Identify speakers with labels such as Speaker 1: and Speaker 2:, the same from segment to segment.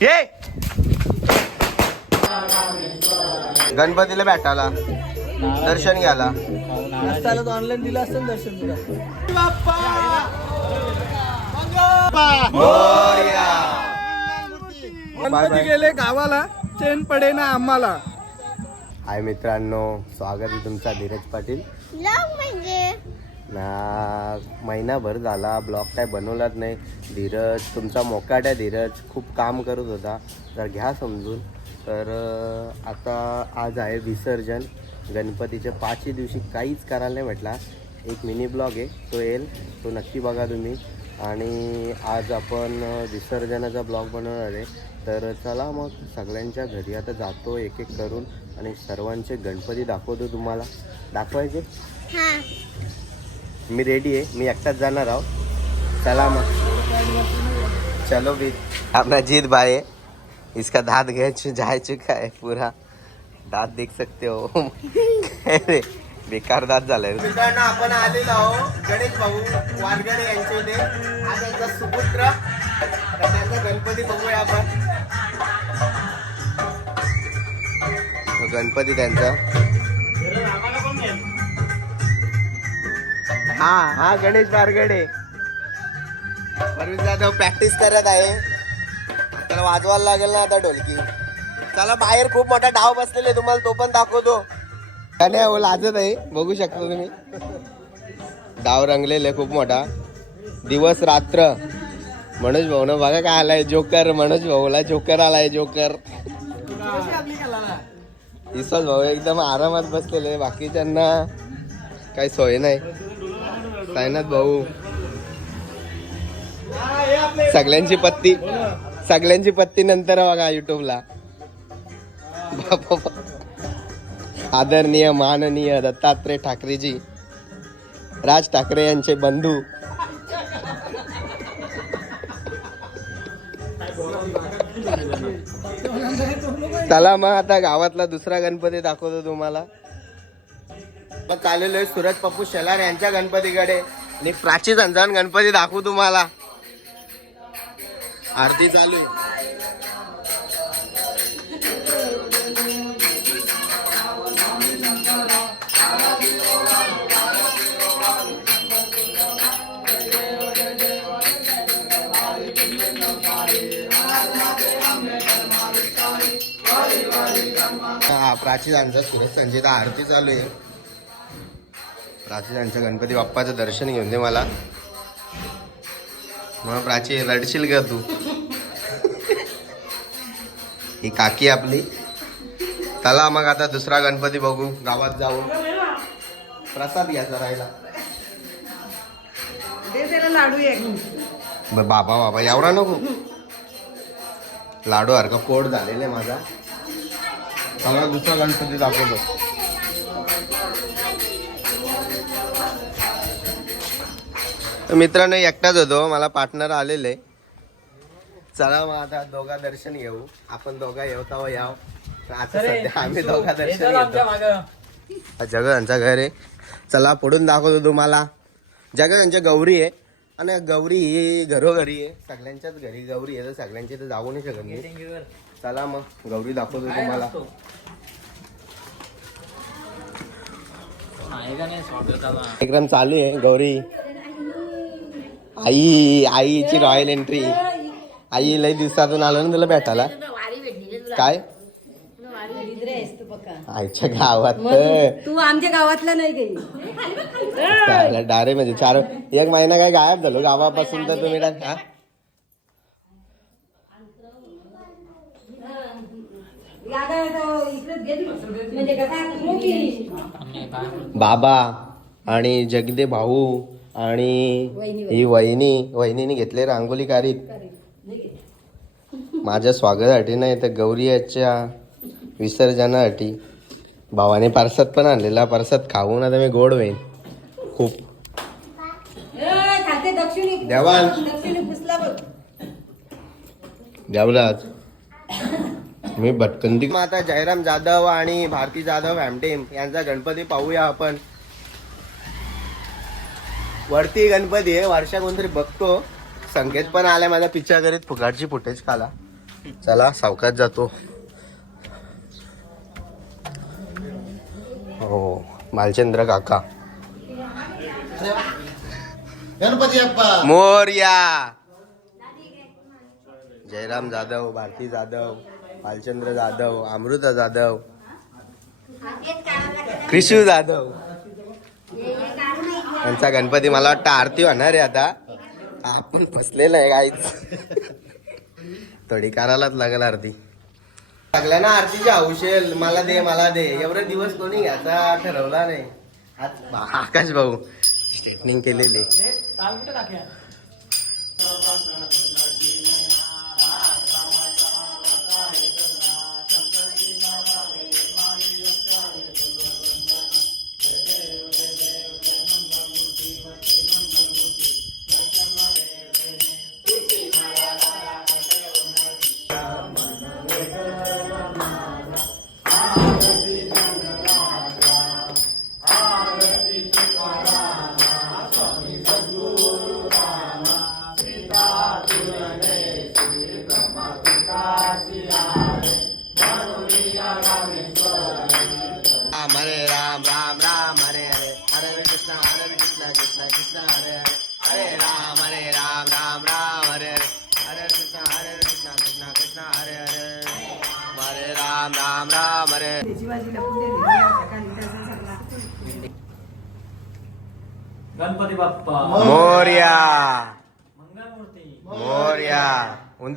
Speaker 1: ये. गणपतीला भेटायला. दर्शन घ्यायला.
Speaker 2: ऑनलाईन दिलं असतं ना दर्शन तुला. गणपती गेले गावाला चेन पडे ना आम्हाला.
Speaker 1: हाय मित्रांनो स्वागत आहे तुमचा धीरज पाटील.
Speaker 3: लव म्हणजे?
Speaker 1: ना महिनाभर झाला ब्लॉग काय बनवलाच नाही. धीरज तुमचा मोकाट आहे धीरज. खूप काम करत होता. तर घ्या समजून. तर आता आज आहे विसर्जन. गणपतीच्या पाचही दिवशी काहीच करायला नाही म्हटला एक मिनी ब्लॉग आहे. तो येईल. तो नक्की बघा तुम्ही. आणि आज आपण विसर्जनाचा ब्लॉग बनवणार आहे. तर चला मग सगळ्यांच्या घरी आता जातो एक एक करून. आणि सर्वांचे गणपती दाखवतो तुम्हाला. दाखवायचे? मी रेडी है मी एकटाच जाणार आहो. चला मग. चलो भी. अपना जीत भाई इसका दांत गए जा चुका है पूरा. दांत देख सकते हो. बेकार दात झालाय मित्रांनो आपण आलेलो आहो. गणेश भाऊ वारगडे यांचे इथे आज यांचा सुपुत्र तर त्यांचा गणपती बघूया आपण. गणपती त्यांचा. हा. हा गणेश बारगडे. परवीन जाधव प्रॅक्टिस करत आहे. त्याला वाजवायला लागेल ना आता ढोलकी. चला बाहेर खूप मोठा डाव बसलेले तुम्हाला तो पण दाखवतो. आणि हो लाजत आहे बघू शकता तुम्ही. डाव रंगलेले खूप मोठा. दिवस रात्र. मनोज भाऊ ना बघा काय आलाय जोकर मनोज भाऊला जोकर आलाय जोकर. विश्वास भाऊ एकदम आरामात बसलेले बाकीच्यांना काही सोय नाही. साईनाथ भाऊ? सगळ्यांची पत्ती सगळ्यांची पत्ती नंतर बघा युट्यूबला आदरणीय माननीय दत्तात्रय ठाकरेजी राज ठाकरे यांचे बंधू. चला मग आता गावातला दुसरा गणपती दाखवतो तुम्हाला. मग आलेलो आहे सूरज पप्पू शेलार यांच्या गणपतीकडे. आणि प्राची झंझान गणपती दाखवू तुम्हाला. आरती चालू. आहे प्राची त्यांचा सुरज संजीता आरती चालू आहे. प्राची त्यांच्या गणपती बाप्पाचं दर्शन घेऊन दे मला. मग प्राची रडशील का तू? ही काकी आपली. चला मग आता दुसरा गणपती बघू गावात जाऊ. प्रसाद घ्यायचा राहिला.
Speaker 2: लाडू
Speaker 1: बाबा बाबा एवढा नको. लाडू हरका पोट झालेला आहे माझा. मला दुसरा गणपती दाखवतो. मित्रांनो एकटाच होतो. मला पार्टनर आलेले. चला मग आता दोघा दर्शन घेऊ. आपण दोघा येऊ तेव्हा याव. आता सध्या आम्ही दोघा दर्शन घेतो. जग यांचा घर आहे. चला पुढून दाखवतो तुम्हाला. जग यांच्या गौरी आहे. आणि गौरी ही घरोघरी आहे. सगळ्यांच्याच घरी गौरी आहे तर सगळ्यांच्या इथे जाऊ नाही शकत मी. चला मग गौरी दाखवतो तुम्हाला. कार्यक्रम चालू आहे गौरी. आई आईची रॉयल एंट्री आई लई दिवसातून आलो ना तुला भेटायला. काय? आईच्या गावात.
Speaker 4: तू आमच्या गावातला नाही
Speaker 1: त्याला डायरेक्ट म्हणजे चार एक महिना काय गायब झालो. गावापासून तर तुम्ही हा?
Speaker 4: म्हणजे
Speaker 1: बाबा आणि जगदे भाऊ. आणि ही वहिनी वहिनीने घेतले रांगोली कारीत माझ्या स्वागतासाठी नाही तर गौरी याच्या विसर्जनासाठी. भावाने पारसात पण आणलेला पारसात खाऊन आता मी गोड होईन. खूप. देवान. देवराज. मी भटकंती. मग आता जयराम जाधव आणि भारती जाधव हॅमटेम यांचा गणपती पाहूया आपण. वरती गणपती आहे वर्षा कोणतरी बघतो. संकेत पण आलाय माझा पिक्चर करीत. फुगाटची फुटेज खाला चला सावकाश जातो. हो भालचंद्र काका.
Speaker 2: गणपती बाप्पा
Speaker 1: मोर्या. जयराम जाधव भारती जाधव भालचंद्र जाधव अमृता जाधव क्रिशू जाधव. यांचा गणपती मला वाटतं आरती होणार आहे आता. आपण फसलेलं आहे गाईच थोडी करायलाच लागेल आरती. लागल्या ना आरतीची औषध मला दे मला दे. एवढे दिवस कोणी घ्यायचा ठरवला नाही. आज आकाश भाऊ स्ट्रेटनिंग केलेली.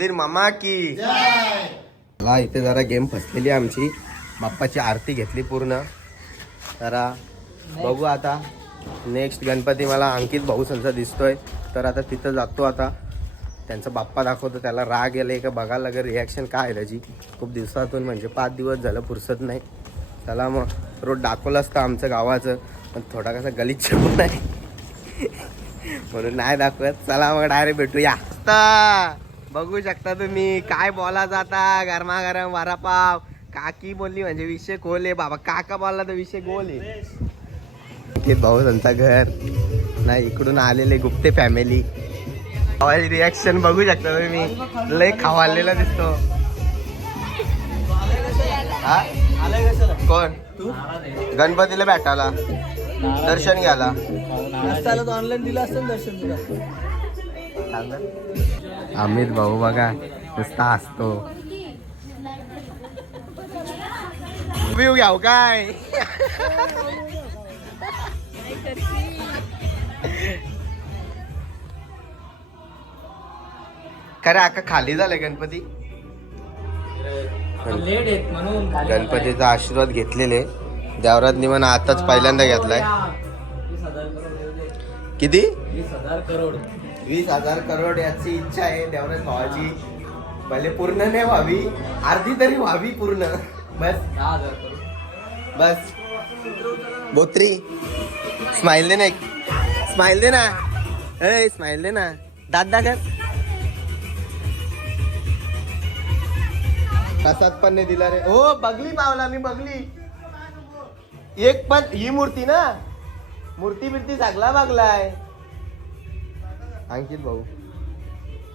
Speaker 1: उंदीर मामा की. मला इथे जरा गेम फसलेली आमची. बाप्पाची आरती घेतली पूर्ण. जरा बघू आता. नेक्स्ट गणपती मला अंकित भाऊ संचा दिसतोय. तर आता तिथं जातो आता. त्यांचा बाप्पा दाखवतो त्याला राग गेले का बघायला लागेल. रिॲक्शन काय आहे त्याची? खूप दिवसातून म्हणजे पाच दिवस झालं फुरसत नाही. त्याला मग रोड दाखवलं असतं आमचं गावाचं पण थोडा कसा गलिच्छ पण आहे. म्हणून नाही दाखवत. चला मग डायरेक्ट भेटूया. बघू शकता तुम्ही काय बोला जाता गरमागरम वरापाव काकी बोलली म्हणजे विषय खोल आहे बाबा. काका बोलला तर विषय गोल आहे. की भाऊ त्यांचा घर. नाही इकडून आलेले गुप्ते फॅमिली रिॲक्शन बघू शकता तुम्ही. लय खावालेला दिसतो. हा? कोण?
Speaker 2: तू
Speaker 1: गणपतीला भेटायला. दर्शन घ्यायला.
Speaker 2: ऑनलाईन दिलं असतं दर्शन तुला
Speaker 1: अमित भाऊ बघा नुसता असतो व्ह्यू घ्याव काय? खरं आका खाली झालंय गणपती?
Speaker 2: लेट आहेत म्हणून
Speaker 1: गणपतीचा आशीर्वाद घेतलेले. देवरात निमन आताच पहिल्यांदा घेतलाय. किती?
Speaker 2: वीस हजार करोड.
Speaker 1: वीस हजार करोड याची इच्छा आहे. देवराज भावाची पहिले पूर्ण नाही व्हावी अर्धी तरी व्हावी पूर्ण. बस. बस. बोत्री स्माइल दे ना एक. स्माइल दे ना. ए स्माइल दे ना. दात दाखत कसात पण नाही दिला रे. हो बघली पावला मी बघली. एक पण ही मूर्ती ना. मूर्ती बिर्ती चांगला बघलाय. अंकित भाऊ.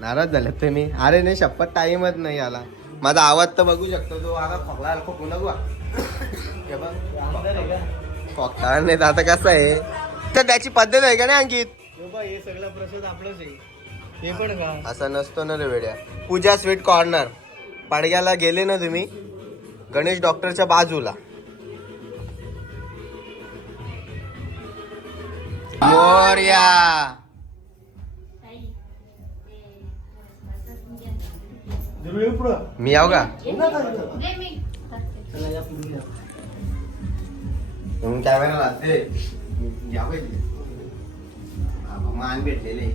Speaker 1: नाराज झाले तुम्ही. अरे नाही शपथ टाइमच नाही आला माझा आवाज तर बघू शकतो. तो आता खोकला खोकू नको. खोकला नाही तर आता कसं आहे? तर त्याची पद्धत आहे का नाही अंकित?
Speaker 2: हो बा, हे सगळं प्रसाद आपलंच आहे. हे पण का
Speaker 1: असं नसतो ना रे वेड्या. पूजा स्वीट कॉर्नर. पाडग्याला गेले ना तुम्ही? गणेश डॉक्टरच्या बाजूला. मोर्या. मी याव का. म्हणून कॅमेरा लागते पाहिजे मान भेटलेले.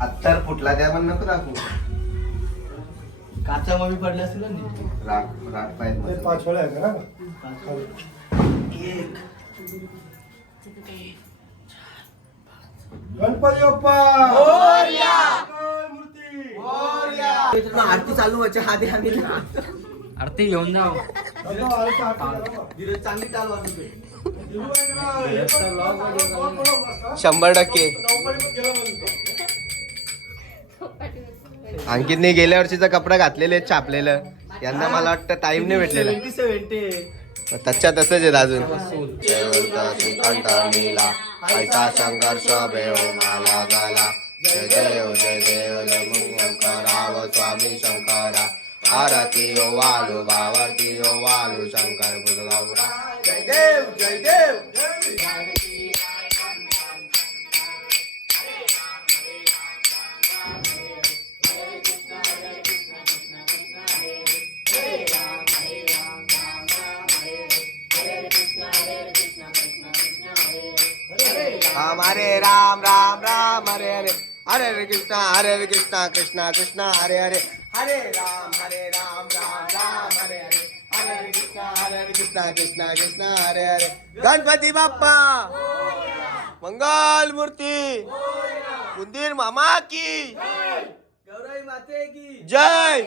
Speaker 1: अत्तर फुटला त्या पण नको दाखवू.
Speaker 2: काचा मग पडले असतील ना.
Speaker 1: राग राग पाहिजे
Speaker 3: पाचवडा आहे का गणपती बाप्पा! मूर्ती
Speaker 1: आरती चालू व्हायची हा दे आम्ही
Speaker 2: आरती घेऊन जाऊ.
Speaker 1: चांगली चालू शंभर टक्के. अंकितने गेल्या वर्षीचा कपडा घातलेले आहेत छापलेलं. यांना मला वाटतं टाइम नाही भेटलेला. तच्च्या तसंच आहेत अजून श्रीकंठ नीला ऐसा संघर्ष बेव माला जय देव जय देव जय स्वामी शंकरा आरती ओ वालू भावती ओ वालू शंकर बुधगौरा जय देव जय देव हरे राम राम राम हरे हरे। हरे हरे कृष्णा हरे हरे कृष्णा कृष्णा कृष्णा हरे हरे। हरे राम हरे राम राम राम हरे हरे। हरे हरे कृष्णा हरे हरे कृष्णा कृष्णा कृष्णा हरे हरे। गणपती बाप्पा! मंगल मूर्ती! कुंदीर मामा की!
Speaker 2: गौराई माते की।
Speaker 1: जय!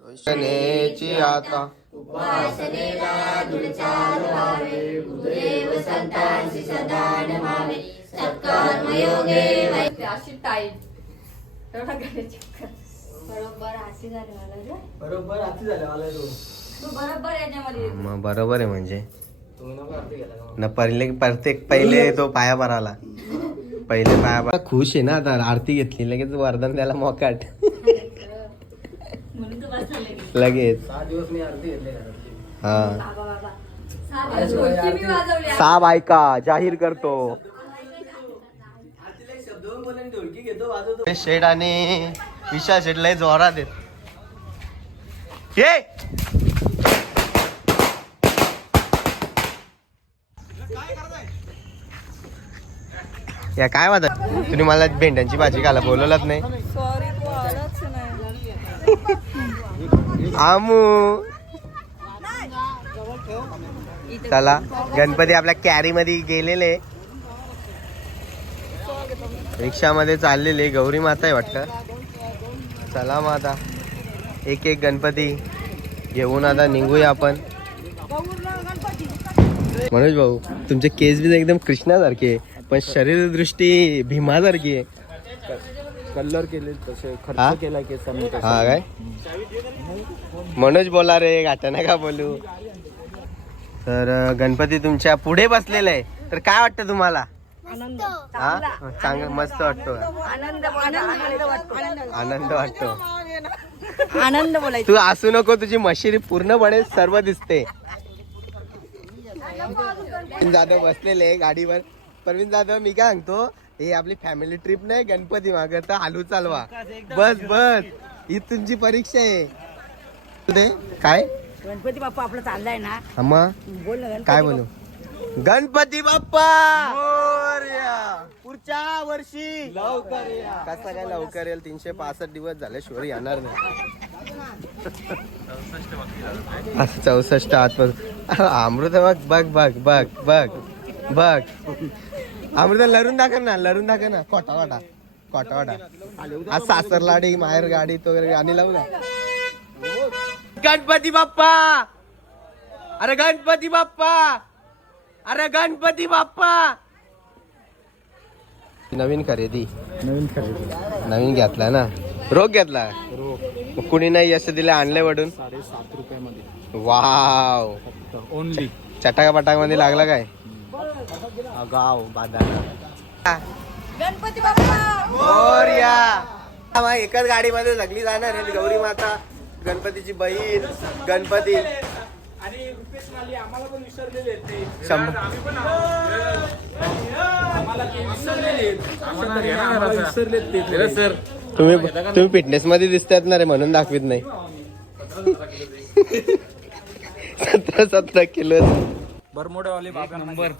Speaker 1: रोशनेची आता।
Speaker 4: अशी टाईट बरोबर अशी झाली मला रे.
Speaker 2: बरोबर आती झाले मला तो
Speaker 4: तू बरोबर याच्यामध्ये
Speaker 1: मग बरोबर आहे म्हणजे.
Speaker 2: तुम्ही नको आरती गेला का
Speaker 1: न पहिले प्रत्येक पहिले तो पाया भराला पहिले पाया भरा. खुश आहे ना आता आरती घेतली लगेच वरदान त्याला मोकाट
Speaker 4: म्हणून तू बसला लगेच.
Speaker 1: लगेच.
Speaker 2: सहा दिवस मी आरती घेतली घरातली
Speaker 1: हा.
Speaker 4: बाबा बाबा. सहा दिवस ढोलकी मी वाजवली.
Speaker 1: सा बायका जाहीर करतो.
Speaker 2: घेतो वाजवतो.
Speaker 1: शेड आणि विशाल शेड लय जोरात आहेत. ये! या काय वाटत तुम्ही मला भेंड्यांची भाजी खायला बोलवलात नाही. आमू. चला गणपती आपल्या कॅरी मध्ये गेलेले. रिक्षामध्ये चाललेले गौरी माता आहे वाटतं. चला मग आता. एक एक गणपती घेऊन आता निघूया आपण. मनोज भाऊ तुमचे केस बी एकदम कृष्णासारखे पण शरीर दृष्टी भीमासारखी आहे.
Speaker 2: कलर केले तसे
Speaker 1: हा?
Speaker 2: केला की
Speaker 1: हा काय? मनोज बोला रे गाठा नका बोलू. तर गणपती तुमच्यापुढे बसलेला आहे. तर काय वाटतं तुम्हाला? हा? चांगलं मस्त वाटतो
Speaker 4: आनंद आनंद वाटतो.
Speaker 1: आनंद वाटतो.
Speaker 4: आनंद बोलायचा.
Speaker 1: तू असू नको तुझी मशिरी पूर्णपणे सर्व दिसते. जाधव बसलेले आहे गाडीवर. प्रवीण जाधव मी काय सांगतो हे आपली फॅमिली ट्रिप नाही गणपती माग तर आलू चालवा. बस बस. ही तुमची परीक्षा आहे. कुठे काय?
Speaker 4: गणपती बाप्पा आपला चाललाय ना.
Speaker 1: मग काय बोलू? गणपती बाप्पा! पुढच्या वर्षी.
Speaker 2: लवकर या.
Speaker 1: कसा काय लवकर येईल? तीनशे पासष्ट दिवस झाल्याशिवाय येणार नाही. चौसष्ट आतपासून. अमृत बघ बघ बघ बघ बघ बघ. अमृत लरून दाखव ना लरून दाखव ना. कोटा कोटा कोटा कोटा. आज सासर लाडी माहेर गाडी तो वगैरे गाणी लावू ना. गणपती बाप्पा! अरे गणपती बाप्पा! अरे गणपती बाप्पा! नवीन खरेदी.
Speaker 2: नवीन खरेदी.
Speaker 1: नवीन घेतला ना? रोग घेतला? मग कुणी नाही असं दिलं आणलंय वडून?
Speaker 2: साडेसात रुपयामध्ये.
Speaker 1: वाव.
Speaker 2: ओनली
Speaker 1: चटाका पटाकमध्ये लागला काय?
Speaker 2: गाव बाजार
Speaker 4: गणपती बाप्पा!
Speaker 1: एकाच गाडीमध्ये सगळी जाणार आहे गौरी माता गणपतीची बहीण गणपती.
Speaker 2: आणि रुपेश माली आम्हाला पण विसरलेले आहेत ते.
Speaker 1: शंभर.
Speaker 2: आम्ही पण आम्हाला ते विसरलेले आहेत. आम्हाला विसरलेत ते सर.
Speaker 1: तुम्ही तुम्ही फिटनेस मध्ये दिसतात ना रे म्हणून दाखवित नाही. सतरा सतरा किलो.
Speaker 2: बरमोडेवाले बाबा नंबर.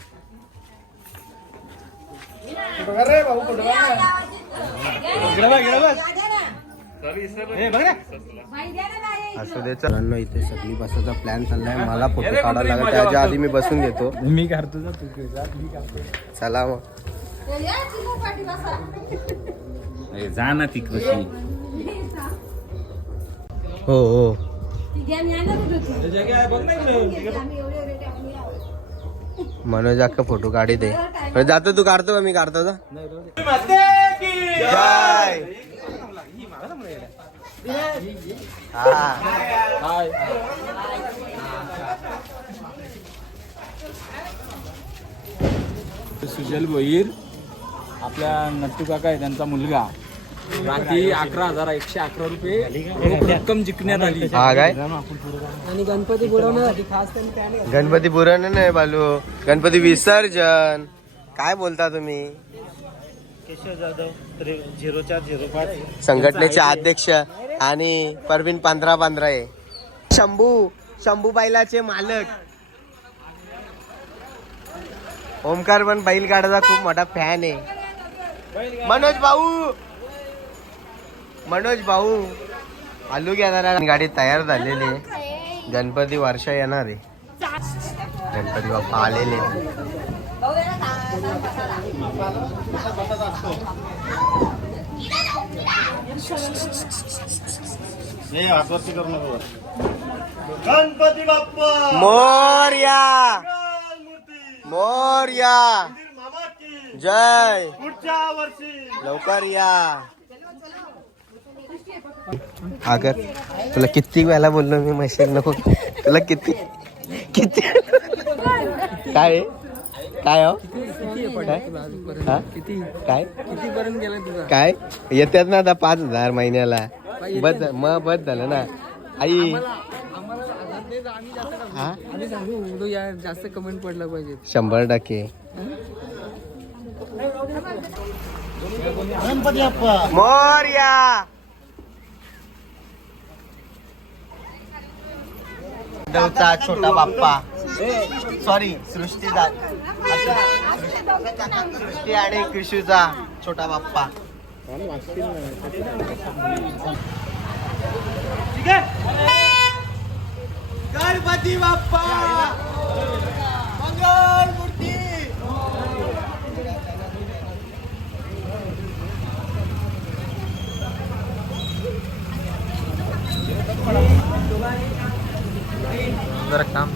Speaker 1: असं दे चल. इथे सगळी बसायचा प्लॅन चाललाय. मला फोटो काढायला लागला. त्याच्या आधी मी बसून घेतो.
Speaker 2: मी काढतो जा तू जा, मी काढतो.
Speaker 1: चला मग.
Speaker 2: जा ना ती. कशी
Speaker 1: हो हो. मनोज अख्खा फोटो काढी दे. जातो तू काढतो का? मी काढतो का जय. हा
Speaker 5: सुजल भोईर आपल्या नट्टू काका आहे त्यांचा मुलगा. रात्री अकरा हजार एकशे अकरा रुपये रोख रक्कम जिंकण्यात आली.
Speaker 1: हा काय?
Speaker 2: आणि गणपती बुडवण्यासाठी खास त्यांनी काय नाही
Speaker 1: गणपती पुरण नाही बालू. गणपती विसर्जन. काय बोलता तुम्ही?
Speaker 2: केशव जाधव झिरो चार झिरो पाच.
Speaker 1: संघटनेचे अध्यक्ष आणि परवीन पंधरा पंधरा आहे शंभू शंभू बैलाचे मालक. ओमकार पण बैलगाडाचा खूप मोठा फॅन आहे. मनोज भाऊ. मनोज भाऊ आलू घ्या जरा गाडी तयार झालेली आहे. गणपती वर्षा येणार आहे. गणपती बाप्पा आलेले आहे.
Speaker 3: गणपती बाप्पा!
Speaker 1: मोरया! मोरया! जय!
Speaker 3: पुढच्या वर्षी!
Speaker 1: लवकर या! अगर तुला किती वेळा बोललो मी मशीन नको तुला किती किती काय? काय हो? काय? हा? काय?
Speaker 2: किती पर्यंत गेला तुझा?
Speaker 1: काय? येतात ना आता पाच हजार महिन्याला. बस मग बस झालं ना. आई. हा?
Speaker 2: जास्त कमेंट पडलं पाहिजे.
Speaker 1: शंभर टक्के. मोरया. छोटा बाप्पा. सॉरी सृष्टीचा कृष्टी आणि कृषीचा छोटा बाप्पा. गणपती बाप्पा! मंगल मूर्ती! जरा काम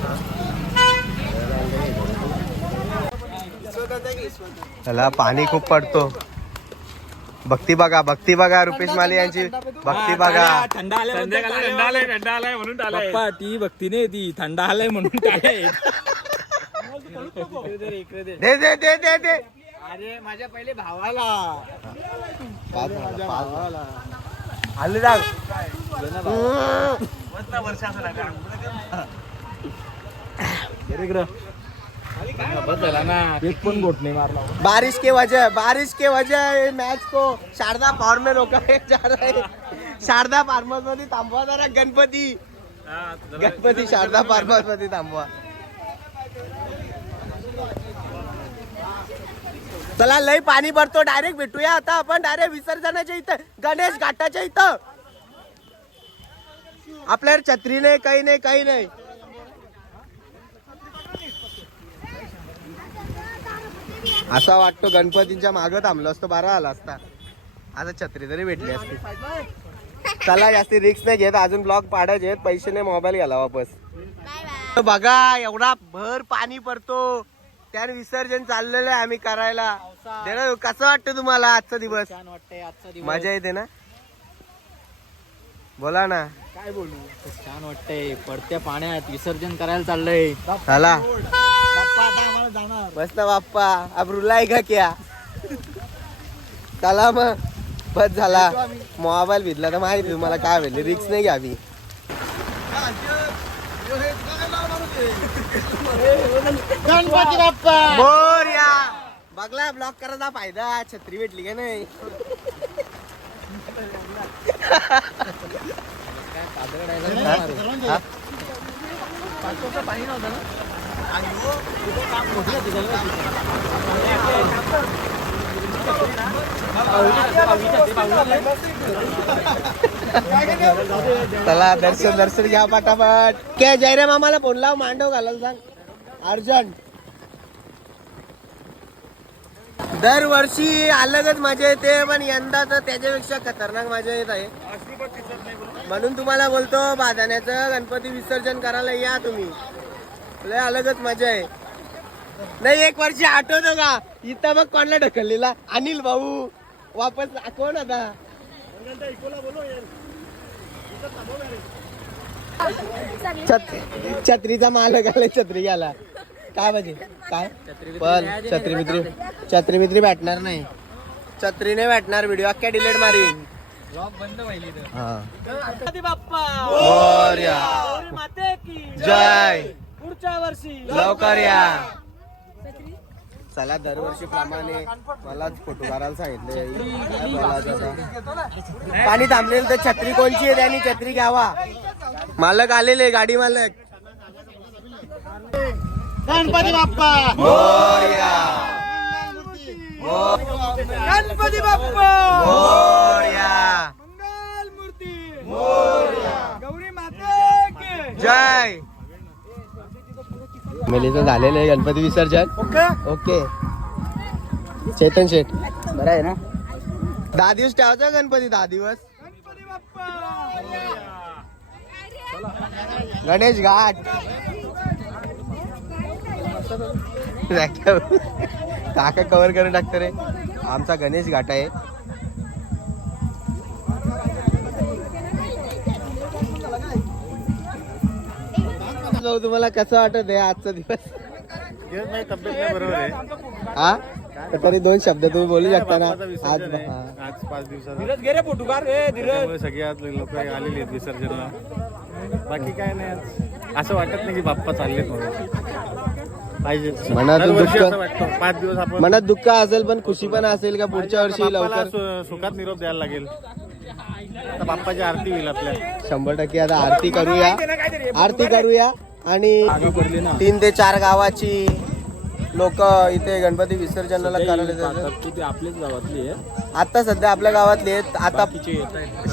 Speaker 1: त्याला पाणी खूप पडतो. भक्ती बघा भक्ती बघा रुपेश माली यांची. भक्ती बघा.
Speaker 5: थंड आलाय थंड आलाय थंड आलाय म्हणून पप्पा ती भक्ती नाही ती. थंड आलाय म्हणून टालाय
Speaker 1: दे दे दे दे दे.
Speaker 2: अरे माझ्या पहिले भावाला.
Speaker 1: आले जाग
Speaker 5: ना एक पण गोट नाही मारला.
Speaker 1: बारिश के वजह बारिश के वजह मैच को। शारदा फार्म में रोका है जा रहा है। शारदा फार्मर्समध्ये थांबवा जरा गणपती। गणपती शारदा फार्मर्समध्ये थांबवा. चला लय पाणी भरतो डायरेक्ट भेटूया आता आपण डायरेक्ट विसर्जनाच्या इथं गणेश घाटाच्या इथं. आपल्याला छत्री नाही काही नाही काही नाही. असा वाटतो गणपतींच्या मागं थांबलो असतो बारा आला असता. आता छत्री तरी भेटली असती. चला जास्ती रिक्स नाही घेत अजून ब्लॉग पाडायचे आहेत. पैसे नाही मोबाईल घ्याला वापस. बघा एवढा भर पाणी पडतो. त्याने विसर्जन चाललेलं आहे आम्ही करायला. कसं वाटतं तुम्हाला आजचा दिवस?
Speaker 2: छान वाटतंय आजचा दिवस.
Speaker 1: मजा येते ना? बोला ना.
Speaker 2: काय बोलू? छान वाटतंय. पडत्या पाण्यात विसर्जन करायला चाललंय.
Speaker 1: चला. मस्त बाप्पा अब रुलाय का क्या? चला मग. बस झाला. मोबाईल भिजला तर माहिती तुम्हाला काय भेटले. रिक्स नाही घ्यावी
Speaker 2: गणपती बाप्पा.
Speaker 1: मोरया. बघला ब्लॉक करायचा फायदा. छत्री भेटली का नाही? हा? चला दर्शन दर्शन घ्या पटापट. काय जयराम आम्हाला फोन लाव मांडव घालायला सांग. अर्जंट. दरवर्षी अलगच मजा येते पण यंदा तर त्याच्यापेक्षा खतरनाक मजा येत आहे. म्हणून तुम्हाला बोलतो बाजाण्याचं गणपती विसर्जन करायला या तुम्ही. लय अलगच मजा आहे. नाही एक वर्षी आठवतो का? इथं बघ कोणला ढकललेला? अनिल भाऊ. वापस कोण आता? छत छत्रीचा मालक आला छत्री घ्यायला. काय पाहिजे काय? पण छत्री मित्री छत्री मित्री भेटणार नाही. छत्रीने भेटणार व्हिडिओ अख्ख्या डिलीट मारीन.
Speaker 5: बंद
Speaker 2: बाप्पा
Speaker 1: जय!
Speaker 2: पुढच्या वर्षी.
Speaker 1: लवकर या. चला दरवर्षी प्रमाणे मलाच फोटो काढायला सांगितले? पाणी थांबलेलं तर छत्री कोणची आहे त्यांनी? छत्री घ्यावा. मालक आलेले गाडी मालक.
Speaker 3: गणपती बाप्पा.
Speaker 2: गणपती बाप्पा.
Speaker 1: मोरया.
Speaker 2: मंगल मूर्ती गौरी माते की.
Speaker 1: जय. मेलीचं झालेलं आहे गणपती विसर्जन.
Speaker 2: ओके.
Speaker 1: ओके. चेतन शेठ. बरं आहे ना? दहा दिवस ठेवायचा गणपती? दहा दिवस? गणेश घाट. काका कव्हर करून टाकतो रे. आमचा गणेश घाट आहे. भाऊ, तुम्हाला कसं वाटत आहे आजचा दिवस? हा? तर तरी दोन शब्द तुम्ही बोलू शकता ना? आज.
Speaker 3: आज पाच दिवसात
Speaker 5: धीरज घे रे फोटो काढ रे धीरज.
Speaker 3: त्यामुळे सगळे आज लोक आलेले आहेत विसर्जनला. बाकी काय नाही आज. असं वाटत नाही की बाप्पा चाललेत म्हणून. पाहिजे.
Speaker 1: मनात
Speaker 3: वाटतं. पाच दिवस आपण
Speaker 1: मनात दुःख असेल पण खुशी पण असेल का पुढच्या वर्षी लवकर?
Speaker 3: सुखात निरोप द्यायला लागेल. आता बाप्पाची आरती होईल आपल्या.
Speaker 1: शंभर टक्के आता आरती करूया. आरती करूया. आणि तीन ते चार गावाची लोक इथे गणपती विसर्जनाला करायला
Speaker 5: आपल्याच गावातली आहे
Speaker 1: आता सध्या आपल्या गावातले आहेत. आता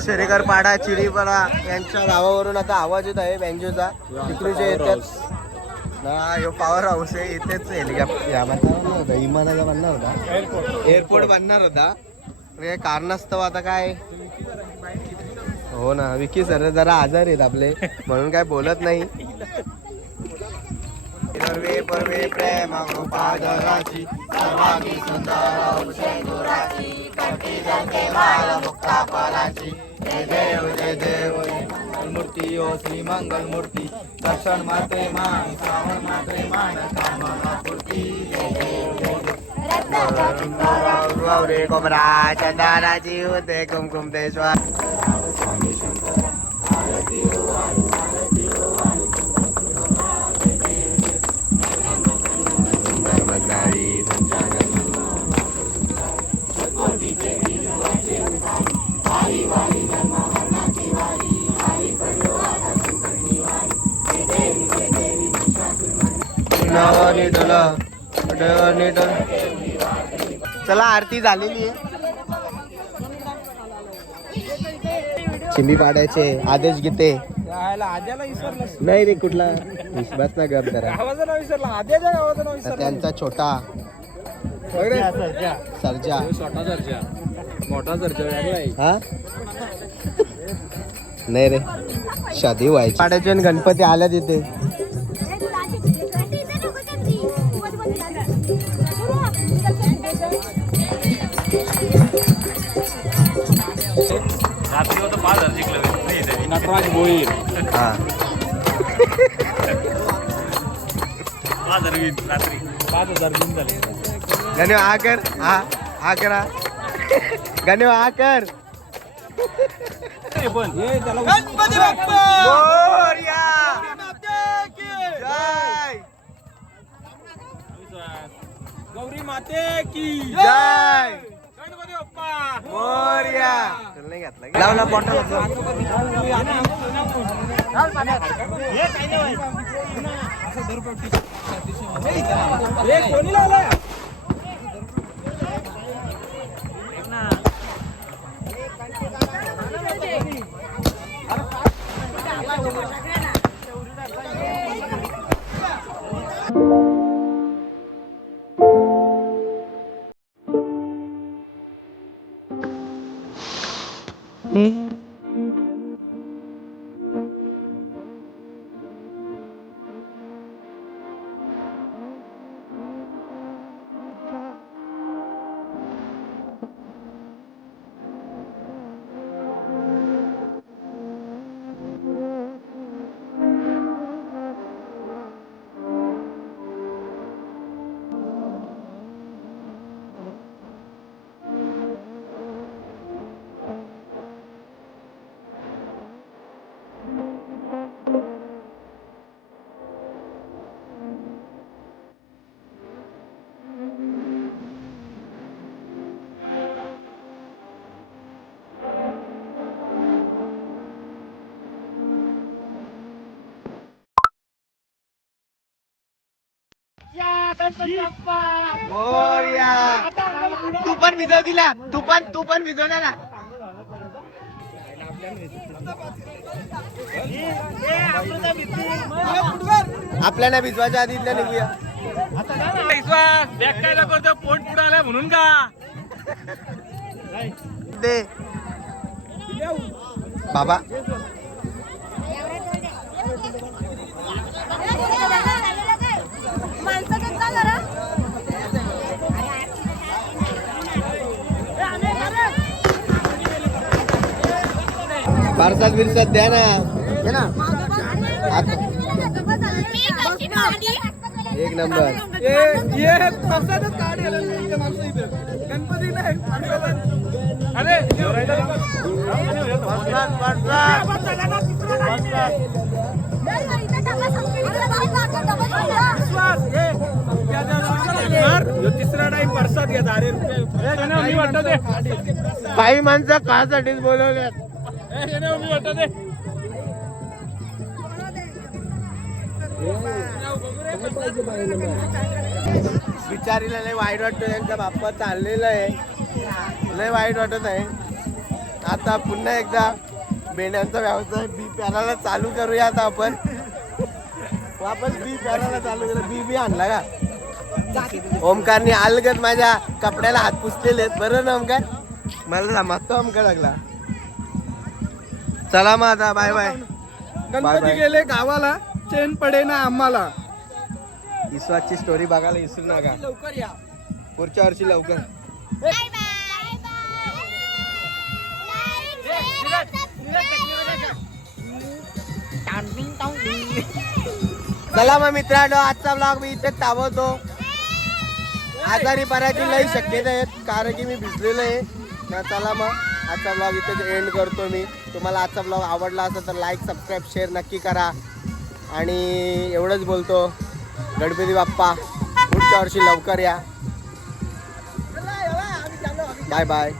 Speaker 1: शेरेकर पाडा चिरीपाडा यांच्या गावावरून आता आवाज येत आहे बँजोचा. तिकडून येतात. ना पॉवर हाऊस आहे. इथेच हेलिकॉप्टर होता. बनणार होता. एअरपोर्ट बनणार होता. कारणास्तव आता काय? हो ना विकी सर जरा आजार आहेत आपले. म्हणून काय बोलत नाही. सर्वे पर्वे प्रेम पादराची सर्वांगी सुंदर शेंदुराची कटी जंते माल मुक्ता फलाची जय देव जय देव
Speaker 5: मूर्ती ओ श्री मंगल मूर्ती. दर्शन मात्रे मान श्रावण मात्रे मान कामना पूर्ती
Speaker 1: गौरे कोमरा चंदाराची होते कुमकुम देशवा चला आरती झालेली आहे. चिमी पाड्याचे आदेश गीते
Speaker 5: विसरलं
Speaker 1: नाही रे कुठला? विश्वास ना गप जरा.
Speaker 5: गावाचं नाव विसरलं. आद्याच्या गावाचं नाव
Speaker 1: तर
Speaker 5: विसरलं.
Speaker 1: त्यांचा छोटा. सर्जा.
Speaker 5: छोटा मोठा सरच्या वेगळा आहे.
Speaker 1: हा? नाही रे. शादी व्हायची. पाड्याचे आणि गणपती आल्या तिथे.
Speaker 5: नटराज भोईर. पाच हजार घेऊन झाले.
Speaker 1: गणेव हा कर. हा हा करा. गणेव हा कर.
Speaker 5: पण. हे त्याला
Speaker 2: गणपती बाप्पा!
Speaker 1: मोरया!
Speaker 2: माते की
Speaker 1: जय!
Speaker 5: गौरी माते की!
Speaker 1: जय!
Speaker 5: गणपती बाप्पा!
Speaker 1: मोरया तुला नाही घातला. लावला बॉटल
Speaker 5: हे कोणी लावलाय
Speaker 1: तू पण भिजव दिला तू पण तू पण भिजवला ना आपल्याला भिजवायच्या आधी इथल्या निघूया.
Speaker 5: बॅग काय करतो पोट पुढे आला म्हणून का
Speaker 1: दे. बाबा. पार्सल बिरसात द्या ना. एक नंबर.
Speaker 5: अरे तिसरा टाइम परसाद घ्या अरे मी वाटत दे
Speaker 1: काही माणसं कासाठीच बोलवल्यात.
Speaker 5: मी वाटत
Speaker 1: बिचारीला लय वाईट वाटतो त्यांचा बाप्पा चाललेला आहे. लय वाईट वाटत आहे. आता पुन्हा एकदा बेण्यांचा व्यवसाय बी प्याराला चालू करूया आता आपण. वापस बी प्याराला चालू केलं बी बी आणला का? ओमकारने आलगत माझ्या कपड्याला हात पुसलेले आहेत. बरं ना ओमकार? मला मस्त ओमकार लागला. चला मग आता बाय बाय
Speaker 2: गणपती. गेले गावाला चेन पडे ना आम्हाला.
Speaker 1: विश्वासची स्टोरी बघायला विसरू नका.
Speaker 2: लवकर या.
Speaker 1: पुढच्या वर्षी लवकर. चला मग मित्रांनो आजचा ब्लॉग मी इथेच थांबवतो. आजारी पडायची लई शक्यता आहेत कारण की मी भिजलेलो आहे. तर चला मग. आजचा ब्लॉग इथेच एंड करतो मी. तुम्हाला आजचा ब्लॉग आवडला असेल तर लाईक सबस्क्राईब शेअर नक्की करा. आणि एवढंच बोलतो. गणपती बाप्पा पुढच्या वर्षी लवकर या. Bye bye